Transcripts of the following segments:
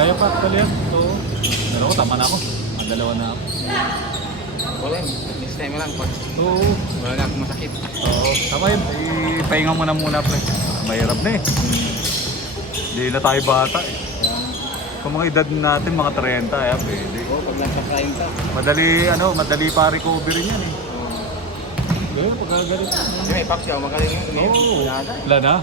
Kaya pa actually yan. So, pero ako, tama na ako. Dalawa na ako. Wala yun. Next time lang. Oo. Wala na akong masakit. Oo. Tama yun. Ipahinga mo na muna, pre. Mahirap na eh. Hindi na tayo bata eh. Kung mga edad natin, mga 30, pwede. Oo, pag nagpa-prime ka. Madali pa recovery niyan eh. Ganyan, pagkagalit. Kasi may pack siya, magaling yun. Oo. Wala na. Wala na.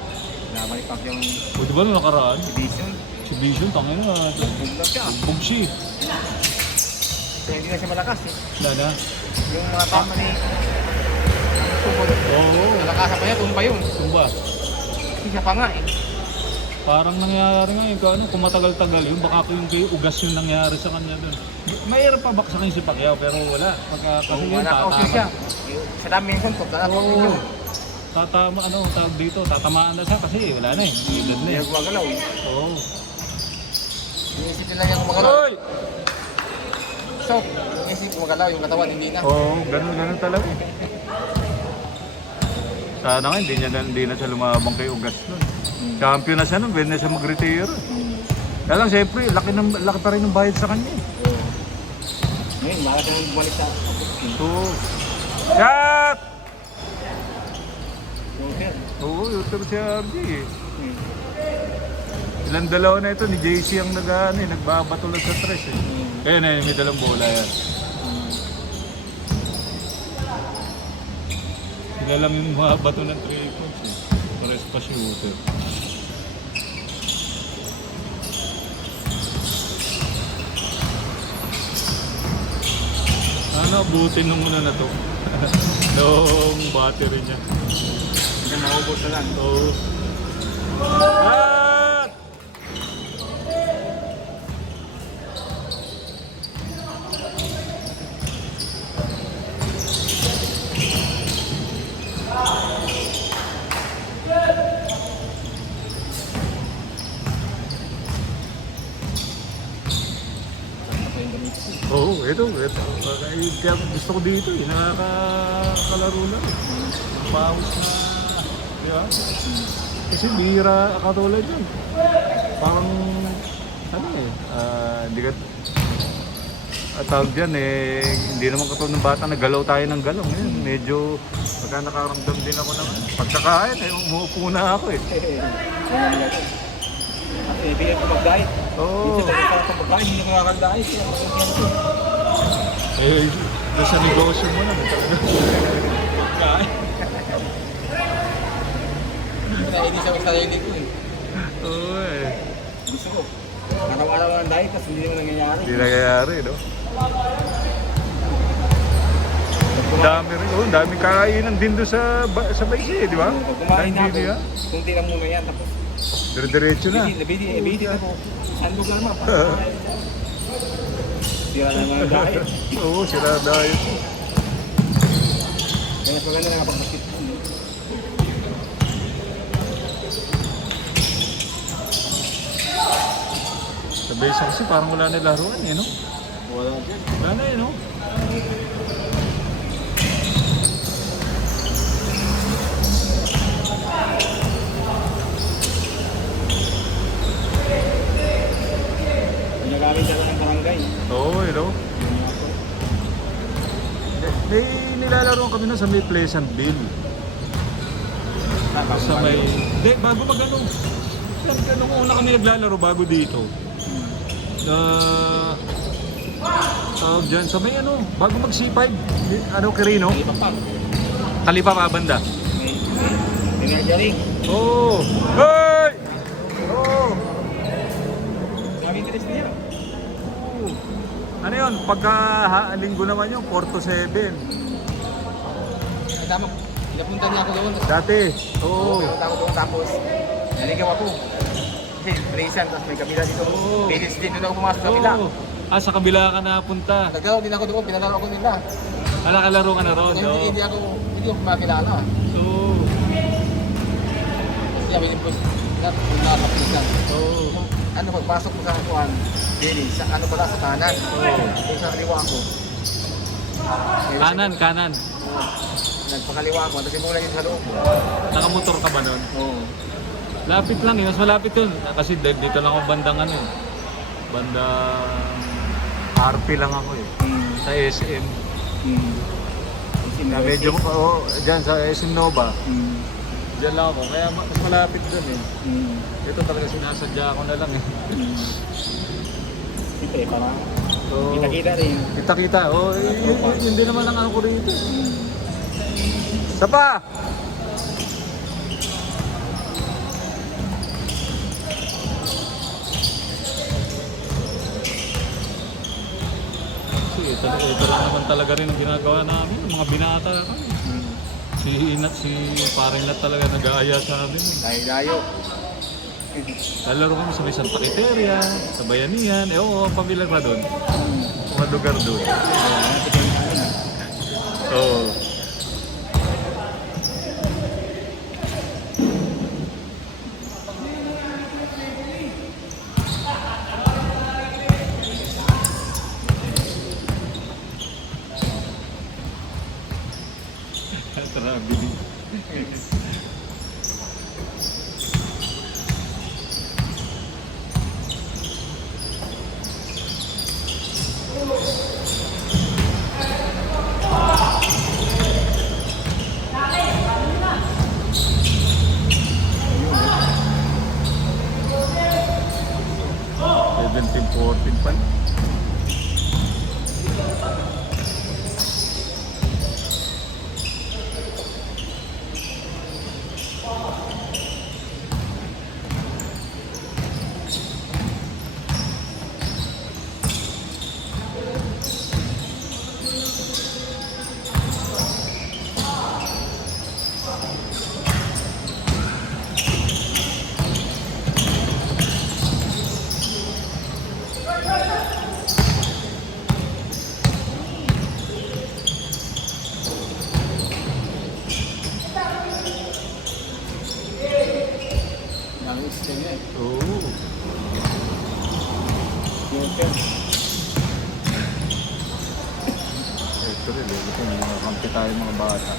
May pack yung O diba nung nakaraan? edition. Si Vision, tangin na. Buglag siya. Bugsi. Kaya hindi na siya malakas eh. Wala na. Yung mga tama ni tungkol. Oo. Nalakasan pa niya, tumba yun. Tumba. Hindi siya pa nga eh. Parang nangyayari nga kung matagal-tagal yun, baka yung kay ugas yung nangyari sa kanya doon. Mayroon pa baksakin si Pacquiao pero wala. Kasi yun, Wala ka siya. Sa dami yung suntok, nalakasan Oo. yun. Tawag dito, tatamaan na siya kasi wala na eh. Edad na Hindi eh. na gumagalaw eh. Oo. Inisip nila niya gumagalaw. Hoy! So, inisip gumagalaw, yung katawan hindi na. Oo, ganun talaga. Sana nga, hindi na siya lumabang kay ugas nun. Champion na siya nun, pwede na siya mag-retire. Kaya lang, siyempre, laki pa rin ng bayad sa kanya eh. Ngayon, bakit yung bumalik sa Oo. Shot! Joker? Oo, yuter si RJ eh. Ilang dalawa na ito, ni JC ang nagbabato lang sa tres eh. Kaya na, may dalang bola yan. Sila lang yung mga bato ng 3 points eh. Pares pa shooter. Sana abutin nung una na to. Nung battery niya. Hindi na maubos na lang. Oo. At! Oo, ito. Kaya gusto ko dito eh. Nakakakalaro lang eh. Pawis na. Di ba? Kasi bihira katulad yun. Parang, hindi ka, tawag dyan eh, hindi naman katulad ng bata, nagalaw tayo ng galaw. Ngayon, medyo, pagka nakaramdam din ako naman. Pagkakain, umuupo na ako eh. Ibigay ko mag-diet. Oo. Dito tayo sa pagkain, hindi ko nakakag-diet. Nasa negosyo mo na. Kain. Hindi siya sarili ko eh. Oo eh. Gusto ko. Araw-araw ang diet, kasi hindi naman nangyayari. Hindi nangyayari, no? Ang dami rin, ang daming kakainan din doon sa Baisi, di ba? Kumain na ako. Hindi Kunti lang muna yan, tapos Dire-diretso na. Nabidi ako. Sandog lang naman. Sira na mga diet. Oo, sila dahil. Kaya mas maganda na kapag-basket. Sa Baisi kasi parang wala na laruan eh, no? Wala dyan. Wala na eh, no? Pinagamit dala ng barangay. Oo, you know? May nilalaroan kami na sa may Pleasantville. Sa may... Hindi, bago mag-ano. Nung una kami naglalaro bago dito. Tawag dyan, sa may ano, bago mag C5. Ano, Quirino? Kalipa pa banda. May nursery. Oo! Hey! Oo! Maraming tiris niya. Ano yun? Pagka linggo naman yung 4 to 7. Ay, tama. Pinapunta niya ako doon. Dati. Oo. Pinapunta ako doon, tapos naligaw ako. Kasi Praysan, tapos may kabila dito. Oo. Bilis din doon ako pumasok sa kabila. Oo. Ah, sa kabila ka napunta. Nagkaroon din ako doon, pinalaro ako nila. Kalaro ka na ron, Ngayon, no? hindi ako makilala. Oo. Kasi sabi ni Bruce, nakapaglisan. Oo. Ano, pagpasok mo sa kuwan, Billy, sa ano pala, sa kanan. Yung sa kaliwa ko. Kanan. Nagpakaliwa ako, tapos mula yun sa loob. Nakamotor ka ba nun? Oo. Lapit lang, mas malapit yun. Kasi dito lang ako bandang ano eh. banda RP lang ako eh. Sa SM. Na medyo dyan sa SM Nova. Diyan lang ako, kaya mas malapit dun eh. Ito talaga sinasadya ko na lang eh. Ito eh, parang So, kita-kita rin. kita-kita. Oh, yun din naman ang ako rito. Isa pa! Kasi ito lang naman talaga rin ang ginagawa namin, mga binata kami. Si Inat, si Parinat talaga nag-aaya sa amin. Layo-layo. Lalaro kami sa may Santa Quiteria, sa Bayanihan. Oo, pamilyar pa doon. Mga lugar doon. Oo. Tara, bili. Seventeen, 14 pa. Nangis ka niya eh. Oo. Ito rin, ito mga kampi tayo mga bata.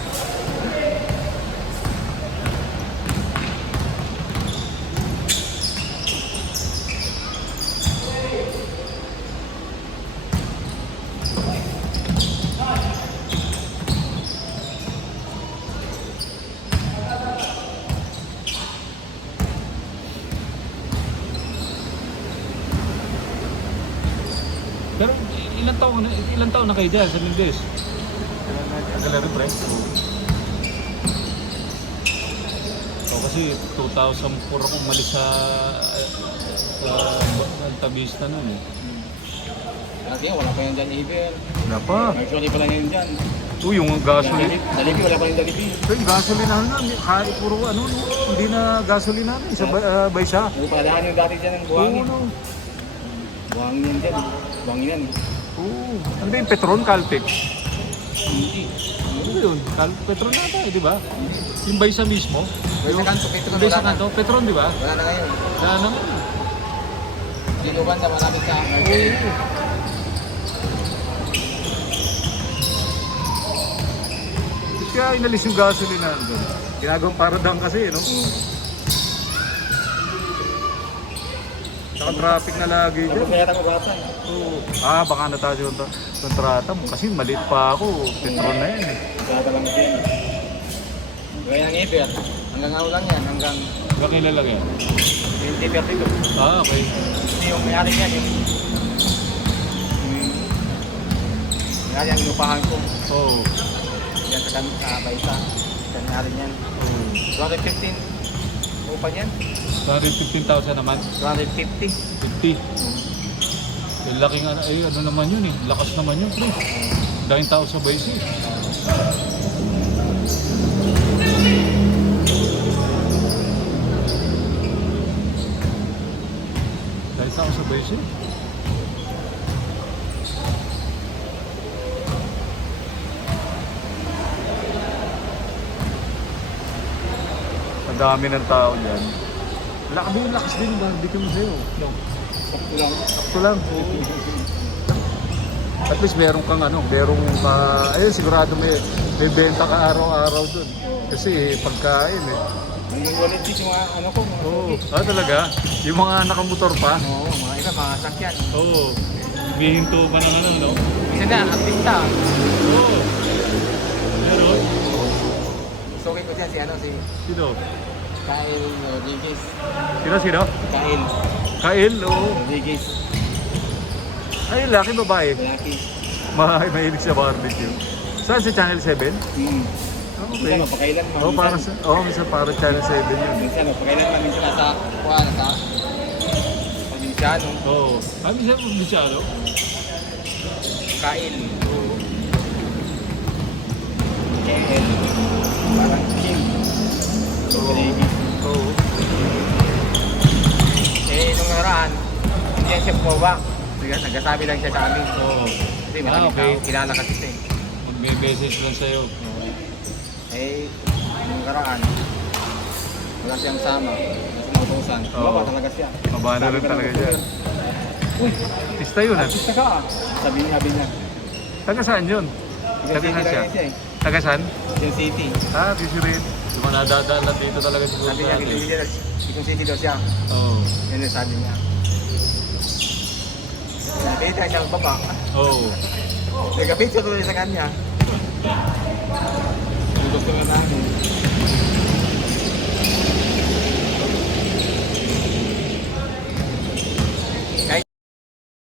Pero ilang taon na kayo dyan sa Mindes? Tagal na rin, pre. O kasi 2004 ako umalis sa Altavista nun eh. Lagi wala pa yung Dalibi. Wala pa. Actually pala ngayon dyan. Ito yung gasoline. Dalibi, wala pa yung Dalibi. Ito yung gasolinahan namin. Kahit puro ano, no? Hindi na gasolina namin sa Baysa. Upadahan yung dati dyan ng Oo, buhangin. no. Buhangin yan dyan. Buhangin yan. Oo. Ano ba yung Petron, Caltex? Hindi. Ano ba yun? Petron nata eh, di ba? Yung Baysa mismo? Baysa Kanto, Petron, Yung Baysa wala na. Kanto, Petron, di ba? Wala na ngayon. Wala naman. Dito banda, malapit sa Kaya inalis yung gasolina doon. Ginagawang paradang kasi, no? Saka traffic na lagi Tapos dyan. kaya tayo bata. Oo. Baka natasa yung kontrata mo. Kasi maliit pa ako. Petron na yan eh. Bata lang din. Gaya ng Iber. Hanggang ano lang yan. Hanggang Hanggang kailan lang yan? 20 dito. Okay. Hindi yung mayari yan. Yung mayari ang inupahan ko. Oo. Yan sa Baysa. Kanyari yan. 215. Upa niyan. Sorry, 15,000 naman. 250. 50. Yung laking ano, ano naman yun eh. Lakas naman yun, pre. Dahil tao sa Baysi. Dahil tao sa Baysi. Madami ng tao dyan. Lakas din ba? Hindi ko sa'yo. No. Sakto lang. Sakto lang. At least meron kang ano, merong ayun sigurado may benta ka araw-araw doon. Kasi pagkain eh. Hanggang wallet yung mga ano ko. Mga Oo. suki. Ah, talaga? Yung mga nakamotor pa? Oo, mga iba, mga sakyan. Oo. Bihinto pa ng ano, no? Isa na, artista. Oo. Meron? Suki ko siya si ano, si Sino? Kyle Rodriguez. Sino? Kyle Kail? Oo. Rodriguez. Ay, laki babae. Lalaki. Mahilig sa barbecue. Saan sa Channel 7? Minsan, mapakailan. Oo, parang sa, minsan parang Channel 7 yun. Minsan, mapakailan pa minsan nasa kuha, nasa probinsyano. Oo. Ah, minsan probinsyano? Kyle. KL. Parang King. Rodriguez. Oo. Nung nakaraan, hindi yan siya bumaba. Nagsasabi lang siya sa amin. Oo. Kasi maraming okay. tao, kilala kasi siya eh. Magbe-message lang sa'yo. Nung nakaraan, wala siyang sama. Nasa mga tusan. Oo. Bumaba talaga siya. Mabana rin talaga siya. Uy, Artista yun, ah. artista ka ah. Sabi niya. Taga saan yun? Taga saan siya? Taga saan? Yung City. Ah, busy rin. Yung mga nadadaan lang dito talaga siguro Sabi niya, natin. Quezon City, Quezon City daw siya. Oo. Yan yung sabi niya. Sabi niya siya baba. Oo. Nagka-picture tuloy sa kanya. Kung gusto nga namin.